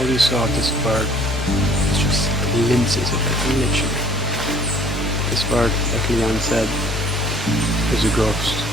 all you saw of this bird was just glimpses of it, literally. This bird, like Leon said, is a ghost.